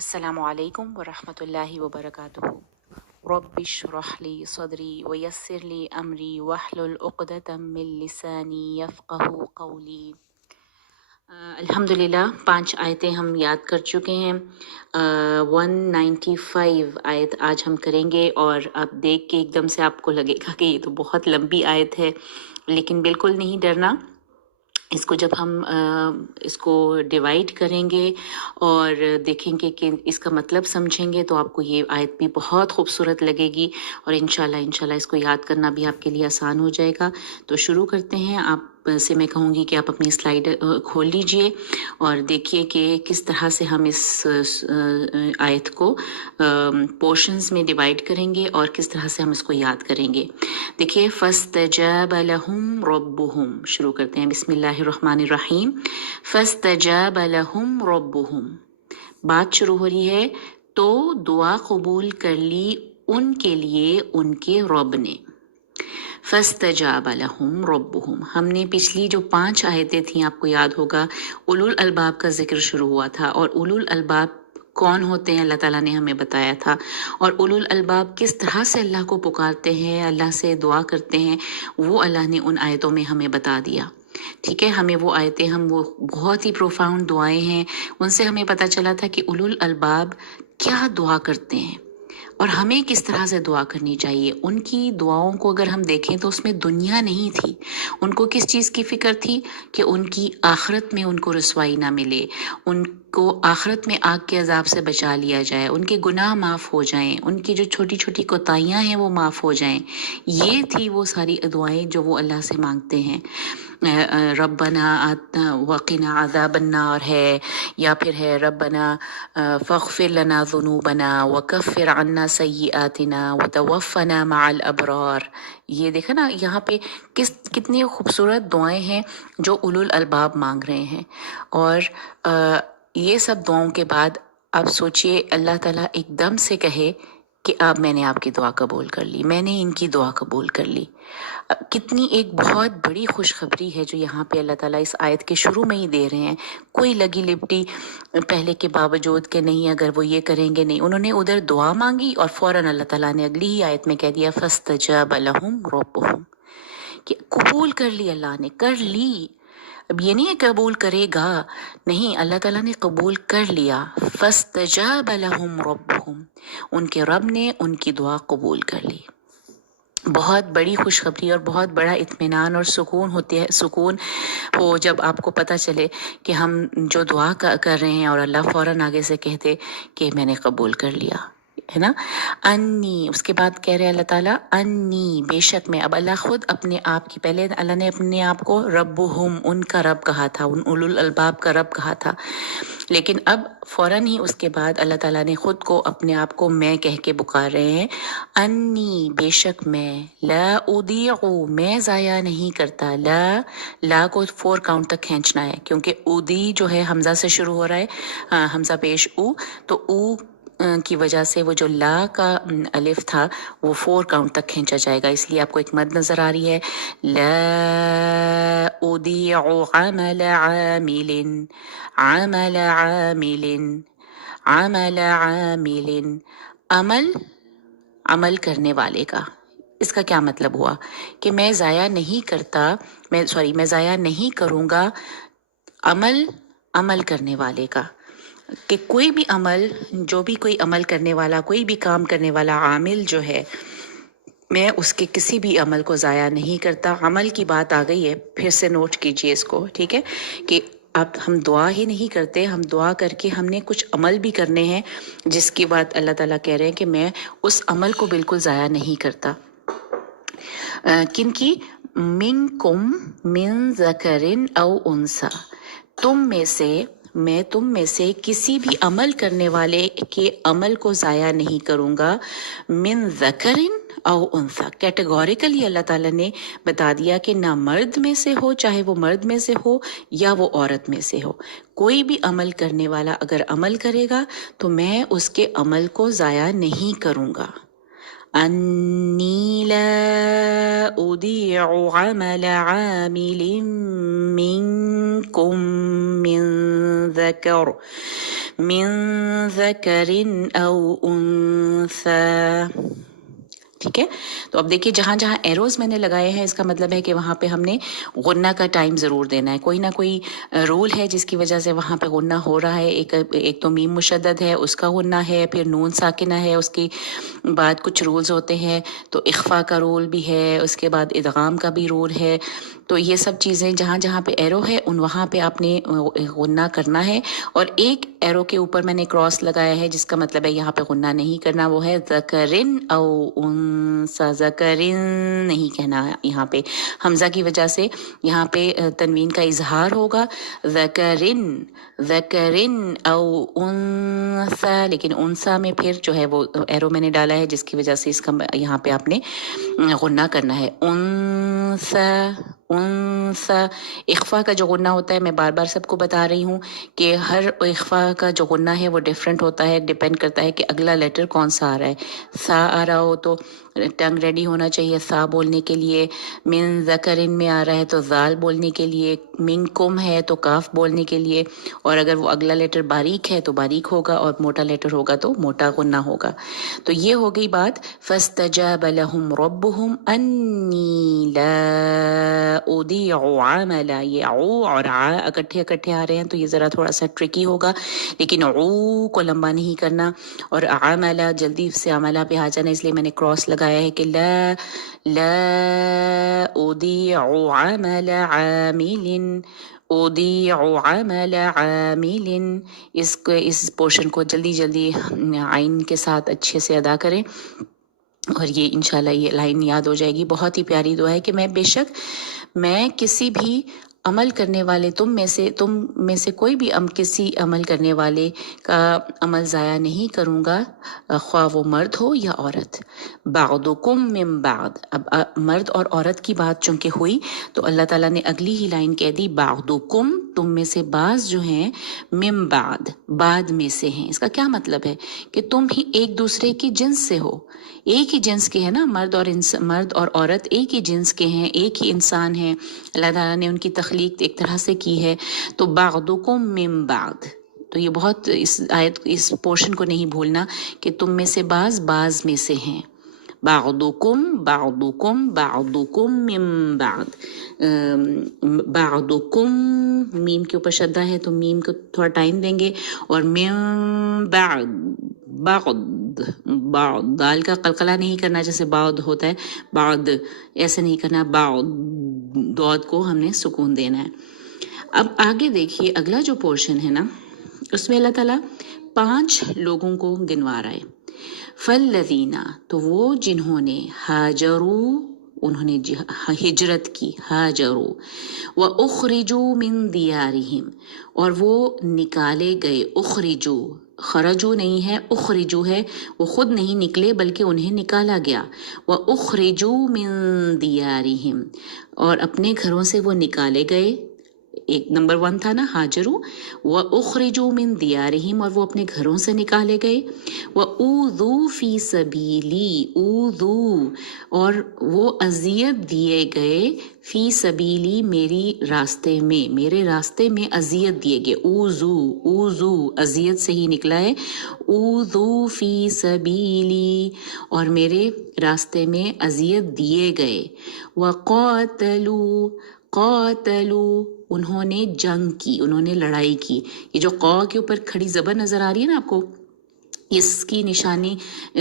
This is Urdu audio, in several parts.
السلام علیکم ورحمۃ اللہ وبرکاتہ۔ رب اشرح لی صدری ویسر لی امری واحلل عقدۃ من لسانی یفقہوا قولی۔ الحمدللہ 5 آیتیں ہم یاد کر چکے ہیں۔ 195 آیت آج ہم کریں گے، اور آپ دیکھ کے ایک دم سے آپ کو لگے گا کہ یہ تو بہت لمبی آیت ہے، لیکن بالکل نہیں ڈرنا۔ اس کو جب ہم اس کو ڈیوائڈ کریں گے اور دیکھیں گے کہ اس کا مطلب سمجھیں گے تو آپ کو یہ آیت بھی بہت خوبصورت لگے گی، اور انشاءاللہ اس کو یاد کرنا بھی آپ کے لیے آسان ہو جائے گا۔ تو شروع کرتے ہیں۔ آپ سے میں کہوں گی کہ آپ اپنی سلائیڈ کھول لیجئے اور دیکھیے کہ کس طرح سے ہم اس آیت کو پورشنز میں ڈیوائڈ کریں گے اور کس طرح سے ہم اس کو یاد کریں گے۔ دیکھیے، فَاسْتَجَابَ لَهُمْ رَبُّهُمْ، شروع کرتے ہیں۔ بسم اللہ الرحمن الرحیم۔ فَاسْتَجَابَ لَهُمْ رَبُّهُمْ، بات شروع ہو رہی ہے تو دعا قبول کر لی ان کے لیے ان کے رب نے۔ فَاسْتَجَابَ لَهُمْ رَبُّهُمْ، ہم نے پچھلی جو 5 آیتیں تھیں، آپ کو یاد ہوگا، اولو الالباب کا ذکر شروع ہوا تھا، اور اولو الالباب کون ہوتے ہیں اللہ تعالیٰ نے ہمیں بتایا تھا، اور اولو الالباب کس طرح سے اللہ کو پکارتے ہیں، اللہ سے دعا کرتے ہیں، وہ اللہ نے ان آیتوں میں ہمیں بتا دیا۔ ٹھیک ہے، ہمیں وہ آیتیں، وہ بہت ہی پروفاؤنڈ دعائیں ہیں، ان سے ہمیں پتہ چلا تھا کہ اولو الالباب کیا دعا کرتے ہیں اور ہمیں کس طرح سے دعا کرنی چاہیے۔ ان کی دعاؤں کو اگر ہم دیکھیں تو اس میں دنیا نہیں تھی، ان کو کس چیز کی فکر تھی کہ ان کی آخرت میں ان کو رسوائی نہ ملے، ان کو آخرت میں آگ کے عذاب سے بچا لیا جائے، ان کے گناہ معاف ہو جائیں، ان کی جو چھوٹی چھوٹی کوتاہیاں ہیں وہ معاف ہو جائیں۔ یہ تھی وہ ساری دعائیں جو وہ اللہ سے مانگتے ہیں۔ ربنا وقنا عذاب النار ہے، یا پھر ہے ربنا فاغفر لنا ذنوبنا وکفر عنا سیئاتنا وتوفنا مع الابرار۔ یہ دیکھا نا، یہاں پہ کتنی خوبصورت دعائیں ہیں جو اولو الالباب مانگ رہے ہیں۔ اور یہ سب دعاؤں کے بعد آپ سوچئے اللہ تعالیٰ ایک دم سے کہے کہ اب میں نے آپ کی دعا قبول کر لی، میں نے ان کی دعا قبول کر لی۔ کتنی ایک بہت بڑی خوشخبری ہے جو یہاں پہ اللہ تعالیٰ اس آیت کے شروع میں ہی دے رہے ہیں۔ کوئی لگی لپٹی پہلے کے باوجود کہ نہیں اگر وہ یہ کریں گے نہیں، انہوں نے ادھر دعا مانگی اور فوراً اللہ تعالیٰ نے اگلی ہی آیت میں کہہ دیا فَاسْتَجَابَ لَهُمْ رَبُّهُمْ، کہ قبول کر لی، اللہ نے کر لی۔ اب یہ نہیں ہے قبول کرے گا، نہیں، اللہ تعالیٰ نے قبول کر لیا۔ فَاسْتَجَابَ لَهُمْ رَبُّهُمْ، ان کے رب نے ان کی دعا قبول کر لی۔ بہت بڑی خوشخبری اور بہت بڑا اطمینان اور سکون ہوتی ہے، سکون ہو جب آپ کو پتہ چلے کہ ہم جو دعا کر رہے ہیں اور اللہ فوراً آگے سے کہتے کہ میں نے قبول کر لیا، ہے نا۔ انی، اس کے بعد کہہ رہے اللہ تعالیٰ انی، بے شک میں۔ اب اللہ خود اپنے آپ کی، پہلے اللہ نے اپنے آپ کو ربہم، ان کا رب کہا تھا، ان اولو الالباب کا رب کہا تھا، لیکن اب فوراً ہی اس کے بعد اللہ تعالیٰ نے خود کو، اپنے آپ کو میں کہہ کے پکار رہے ہیں۔ انی، بے شک میں، لا اضیع، میں ضائع نہیں کرتا۔ لا کو 4 کاؤنٹ تک کھینچنا ہے، کیونکہ اودی جو ہے حمزہ سے شروع ہو رہا ہے، حمزہ پیش او، تو او کی وجہ سے وہ جو لا کا الف تھا وہ 4 کاؤنٹ تک کھینچا جائے گا، اس لیے آپ کو ایک مد نظر آ رہی ہے۔ لا اضیع عمل عامل، عمل عامل، عمل عامل، عمل کرنے والے کا۔ اس کا کیا مطلب ہوا کہ میں ضائع نہیں کرتا، میں ضائع نہیں کروں گا عمل کرنے والے کا، کہ کوئی بھی عمل، جو بھی کوئی عمل کرنے والا، کوئی بھی کام کرنے والا عامل جو ہے، میں اس کے کسی بھی عمل کو ضائع نہیں کرتا۔ عمل کی بات آ گئی ہے، پھر سے نوٹ کیجئے اس کو، ٹھیک ہے، کہ اب ہم دعا ہی نہیں کرتے، ہم دعا کر کے ہم نے کچھ عمل بھی کرنے ہیں، جس کی بات اللہ تعالیٰ کہہ رہے ہیں کہ میں اس عمل کو بالکل ضائع نہیں کرتا۔ کن کی؟ منکم من ذکر او انثی، تم میں سے، میں تم میں سے کسی بھی عمل کرنے والے کے عمل کو ضائع نہیں کروں گا۔ من ذکر او انثی، کیٹیگوریکلی اللہ تعالیٰ نے بتا دیا کہ نہ مرد میں سے ہو، چاہے وہ مرد میں سے ہو یا وہ عورت میں سے ہو، کوئی بھی عمل کرنے والا اگر عمل کرے گا تو میں اس کے عمل کو ضائع نہیں کروں گا۔ انی لا اضیع عمل عامل منکم من ذکر او انثى. ٹھیک ہے. تو اب دیکھیے جہاں جہاں ایروز میں نے لگائے ہیں اس کا مطلب ہے کہ وہاں پہ ہم نے غنہ کا ٹائم ضرور دینا ہے. کوئی نہ کوئی رول ہے جس کی وجہ سے وہاں پہ غنہ ہو رہا ہے. ایک تو میم مشدد ہے اس کا غنہ ہے, پھر نون ساکنہ ہے, اس کی بعد کچھ رولز ہوتے ہیں. تو اخفا کا رول بھی ہے, اس کے بعد ادغام کا بھی رول ہے. تو یہ سب چیزیں جہاں جہاں پہ ایرو ہے وہاں پہ آپ نے غنہ کرنا ہے. اور ایک ایرو کے اوپر میں نے کراس لگایا ہے جس کا مطلب ہے یہاں پہ غنہ نہیں کرنا, وہ ہے ذکرن او انثى. ذکرن نہیں کہنا یہاں پہ, حمزہ کی وجہ سے یہاں پہ تنوین کا اظہار ہوگا. ذکرن او انثى, لیکن انثى میں پھر جو ہے وہ ایرو میں نے ڈالا ہے جس کی وجہ سے اس کا یہاں پہ آپ نے غنہ کرنا ہے. انثى. اخفا کا جو غنہ ہوتا ہے میں بار بار سب کو بتا رہی ہوں کہ ہر اخفا کا جو غنہ ہے وہ ڈیفرنٹ ہوتا ہے, ڈیپینڈ کرتا ہے کہ اگلا لیٹر کون سا آ رہا ہے. سا آ رہا ہو تو ٹنگ ریڈی ہونا چاہیے سا بولنے کے لیے. من ذکرن میں آ رہا ہے تو ذال بولنے کے لیے. منکم ہے تو کاف بولنے کے لیے. اور اگر وہ اگلا لیٹر باریک ہے تو باریک ہوگا, اور موٹا لیٹر ہوگا تو موٹا غنہ ہوگا. تو یہ ہو گئی بات. فاستجاب لهم ربهم انی لا اضیع عملا. یہ او اور ع اکٹھے آ رہے ہیں تو یہ ذرا تھوڑا سا ٹرکی ہوگا, لیکن او کو لمبا نہیں کرنا. اور عملا جلدی سے عملہ پہ آ جانا, اس لیے میں نے کراس لگایا ہے کہ لا اضیع عمل عامل. اضیع عمل عامل. اس پورشن کو جلدی عین کے ساتھ اچھے سے ادا کریں, اور یہ انشاءاللہ یہ لائن یاد ہو جائے گی. بہت ہی پیاری دعا ہے کہ میں کسی بھی عمل کرنے والے تم میں سے کوئی بھی کسی عمل کرنے والے کا عمل ضائع نہیں کروں گا, خواہ وہ مرد ہو یا عورت. بعضکم من بعض. اب مرد اور عورت کی بات چونکہ ہوئی تو اللہ تعالیٰ نے اگلی ہی لائن کہہ دی بعضکم, تم میں سے بعض جو ہیں, من بعد میں سے ہیں. اس کا کیا مطلب ہے کہ تم ہی ایک دوسرے کی جنس سے ہو, ایک ہی جنس کے ہیں نا. مرد اور عورت ایک ہی جنس کے ہیں, ایک ہی انسان ہیں. اللہ تعالیٰ نے ان کی تخلیق ایک طرح سے کی ہے. تو بعضکم من بعض, تو یہ بہت اس پورشن کو نہیں بھولنا کہ تم میں سے بعض میں سے ہیں. بعضکم من بعض. بعضکم میم کے اوپر شدہ ہے تو میم کو تھوڑا ٹائم دیں گے. اور من بعد دال کا قلقلہ نہیں کرنا جیسے بعد ہوتا ہے, بعد ایسے نہیں کرنا. بعد دود کو ہم نے سکون دینا ہے. اب آگے دیکھیے اگلا جو پورشن ہے نا, اس میں اللہ تعالیٰ 5 لوگوں کو گنوا رہا ہے. فالذین, تو وہ جنہوں نے ہاجروا, انہوں نے ہجرت کی, ہاجروا. واخرجوا من دیارہم, اور وہ نکالے گئے. اخرجوا, خرجو نہیں ہے, اخرجو ہے. وہ خود نہیں نکلے بلکہ انہیں نکالا گیا. واخرجوا من دیارہم, اور اپنے گھروں سے وہ نکالے گئے. ایک نمبر 1 تھا نا ہاجروا. واخرجوا من دیارہم, اور وہ اپنے گھروں سے نکالے گئے. واوذوا فی سبیلی, اوذوا, اور وہ اذیت دیے گئے. فی سبیلی, میرے راستے میں اذیت دیے گئے. اوذوا اذیت سے ہی نکلا ہے. اوذوا فی سبیلی, اور میرے راستے میں اذیت دیے گئے. قاتلوا, انہوں نے جنگ کی, انہوں نے لڑائی کی. یہ جو قا کے اوپر کھڑی زبر نظر آ رہی ہے نا آپ کو, اس کی نشانی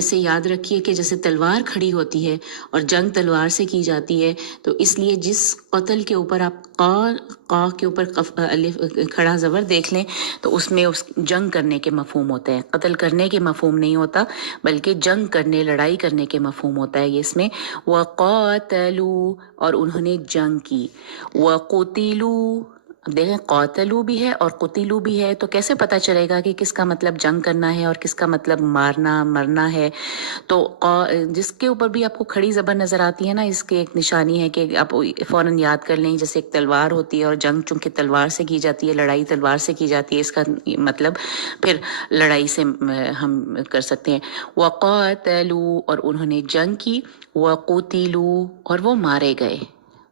سے یاد رکھیے کہ جیسے تلوار کھڑی ہوتی ہے اور جنگ تلوار سے کی جاتی ہے, تو اس لیے جس قتل کے اوپر آپ قا کے اوپر الف کھڑا زبر دیکھ لیں تو اس میں جنگ کرنے کے مفہوم ہوتا ہے, قتل کرنے کے مفہوم نہیں ہوتا بلکہ جنگ کرنے, لڑائی کرنے کے مفہوم ہوتا ہے یہ اس میں. وقاتلوا, اور انہوں نے جنگ کی. وقتلوا, دیکھیں قاتلو بھی ہے اور قتلو بھی ہے, تو کیسے پتہ چلے گا کہ کس کا مطلب جنگ کرنا ہے اور کس کا مطلب مرنا ہے. تو جس کے اوپر بھی آپ کو کھڑی زبر نظر آتی ہے نا, اس کی ایک نشانی ہے کہ آپ فوراً یاد کر لیں. جیسے ایک تلوار ہوتی ہے اور جنگ چونکہ تلوار سے کی جاتی ہے, لڑائی تلوار سے کی جاتی ہے, اس کا مطلب پھر لڑائی سے ہم کر سکتے ہیں. وقاتلوا, اور انہوں نے جنگ کی. وقتلوا, اور وہ مارے گئے.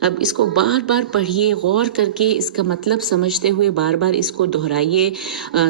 اب اس کو بار بار پڑھیے، غور کر کے اس کا مطلب سمجھتے ہوئے بار بار اس کو دہرائیے،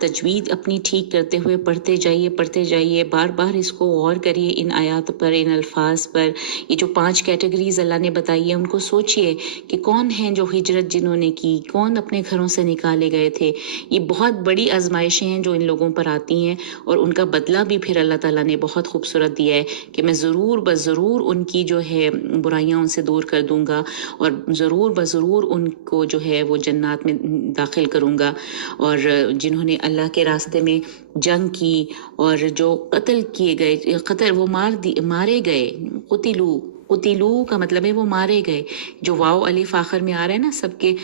تجوید اپنی ٹھیک کرتے ہوئے پڑھتے جائیے، بار بار اس کو غور کریے ان آیات پر، ان الفاظ پر۔ یہ جو 5 کیٹیگریز اللہ نے بتائی ہے ان کو سوچئے کہ کون ہیں جو ہجرت جنہوں نے کی، کون اپنے گھروں سے نکالے گئے تھے۔ یہ بہت بڑی آزمائشیں ہیں جو ان لوگوں پر آتی ہیں، اور ان کا بدلہ بھی پھر اللہ تعالیٰ نے بہت خوبصورت دیا ہے کہ میں ضرور بضرور ان کی جو ہے برائیاں ان سے دور کر دوں گا، اور ضرور بضرور ان کو جو ہے وہ جنات میں داخل کروں گا۔ اور جنہوں نے اللہ کے راستے میں جنگ کی اور جو قتل کیے گئے، وہ مارے گئے، قتلو کا مطلب ہے وہ مارے گئے، جو واو الف آخر میں آ رہا ہے نا سب کے،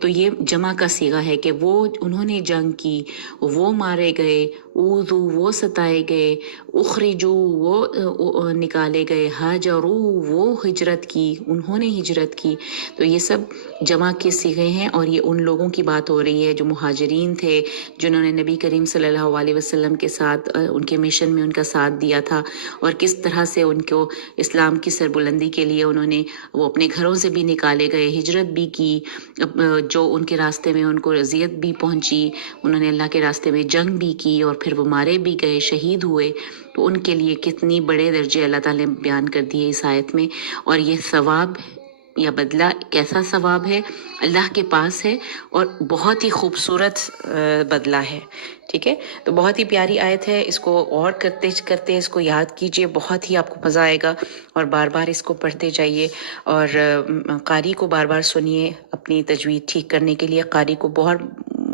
تو یہ جمع کا صیغہ ہے کہ وہ انہوں نے جنگ کی، وہ مارے گئے، اوذو وہ ستائے گئے، اخرجو وہ نکالے گئے، ہاجرو وہ ہجرت کی، انہوں نے ہجرت کی۔ تو یہ سب جمع کے صیغے ہیں، اور یہ ان لوگوں کی بات ہو رہی ہے جو مہاجرین تھے، جنہوں نے نبی کریم صلی اللہ علیہ وسلم کے ساتھ ان کے مشن میں ان کا ساتھ دیا تھا، اور کس طرح سے ان کو اسلام کی سربلندی کے لیے انہوں نے وہ اپنے گھروں سے بھی نکالے گئے، ہجرت بھی کی، جو ان کے راستے میں ان کو اذیت بھی پہنچی، انہوں نے اللہ کے راستے میں جنگ بھی کی، اور پھر وہ مارے بھی گئے، شہید ہوئے۔ تو ان کے لیے کتنی بڑے درجے اللہ تعالیٰ نے بیان کر دیے اس آیت میں، اور یہ ثواب یا بدلہ کیسا ثواب ہے اللہ کے پاس ہے، اور بہت ہی خوبصورت بدلہ ہے۔ ٹھیک ہے، تو بہت ہی پیاری آیت ہے، اس کو غور کرتے کرتے اس کو یاد کیجئے، بہت ہی آپ کو مزہ آئے گا، اور بار بار اس کو پڑھتے جائیے، اور قاری کو بار بار سنیے اپنی تجوید ٹھیک کرنے کے لیے۔ قاری کو بہت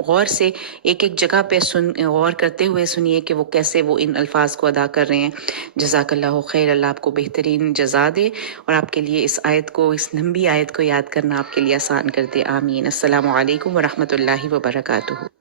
غور سے ایک جگہ پہ غور کرتے ہوئے سنیے کہ وہ کیسے وہ ان الفاظ کو ادا کر رہے ہیں۔ جزاک اللہ خیر، اللہ آپ کو بہترین جزا دے، اور آپ کے لیے اس آیت کو، اس لمبی آیت کو یاد کرنا آپ کے لیے آسان کر دے۔ آمین۔ السلام علیکم ورحمۃ اللہ وبرکاتہ۔